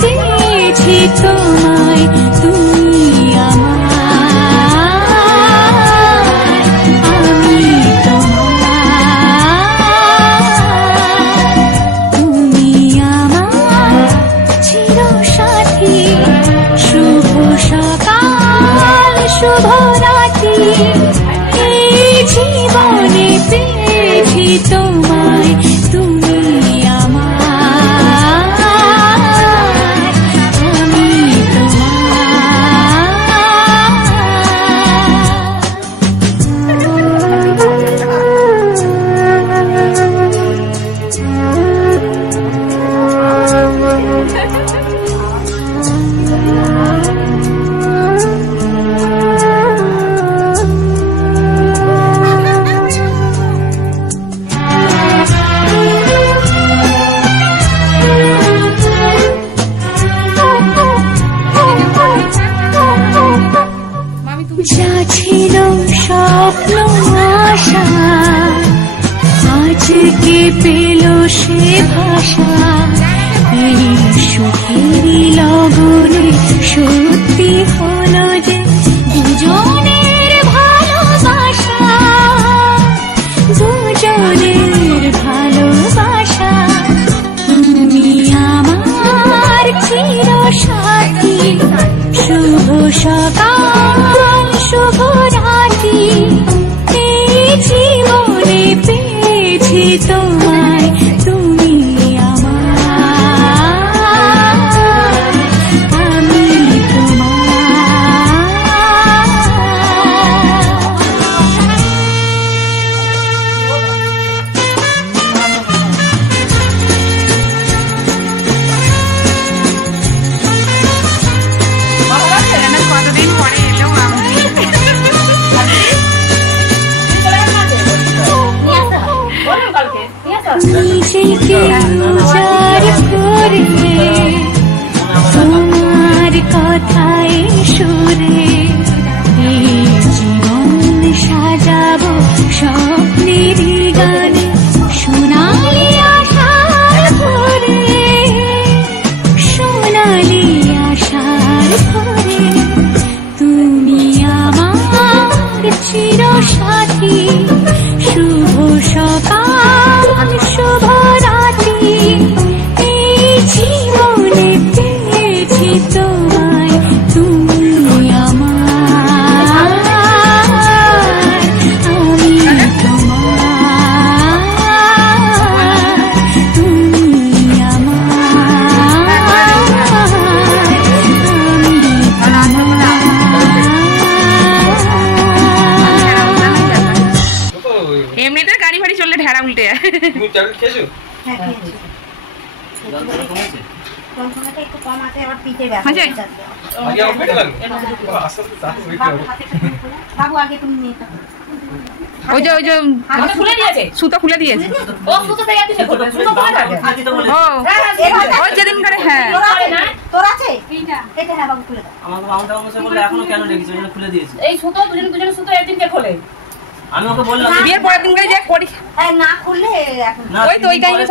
পেয়েছি তোমায়, তুমি আমার, আমি তোমার। তুমি আমার চিরসাথী, শুভ সকাল শুভ রাত্রি, এই জীবনে পেয়েছি তোমায়, তুমি আমার, আমি যা ছিল স্বপ্ন আশা, আজকে পেল সে ভাষা, এই সুখেরই লগনে সত্যি হলো যে দুজনের ভালোবাসা, দুজনের ভালোবাসা। তুমি আমার চিরসাথী, শুভ সকাল শুভ রাত্রি, এই জীবনে পেয়েছি তোমায়, তুমি আমার, আমি নিজেকে উজাড় করে তোমার কথায় সুরে, এই জীবন সাজাবো স্বপ্নের গানে, সোনালি আশার ভরে, সোনালি আশার ভরে। তুমি আমার চিরসাথী, শুভ সকাল শুভ রাত্রি, এই জীবনে পেয়েছি তোমায়, তুমি আমার, আমি তোমার, তুমি এমনিতে গাড়ি ফাড়ি চললে ঢেড়া উল্টে যায়। তুমি ট্যাবলেট খেয়েছো? হ্যাঁ খেয়েছি। যন্ত্রণা কমেছে? যন্ত্রণাটা একটু কম আছে, আবার পিঠে ব্যথা আছে? হচ্ছে। আগে আমার পেটে লাগে। আস্তে আস্তে চাপ বেশি হবে। বাবু আগে তুমি নিয়ে থাকো। ওই যে হাতে খুলে দিয়েছে, সুতো খুলে দিয়েছে। ও সুতো থেকে দিয়েছে, সুতো খুলে থাকে। ও ওই যেদিন করে, হ্যাঁ তোর আছে এটা? হ্যাঁ বাবু খুলে দাও। আমাকে মাউন্ট আবু বলে এখনো কেন রেখেছে, ওই জন্য খুলে দিয়েছি। এই সুতো দুজনে সুতো একদিনকে খোলে। আমি ওকে বললাম বিয়ের পরের দিন করে যে না খুললে এখন না, ওই তো ওই টাইমে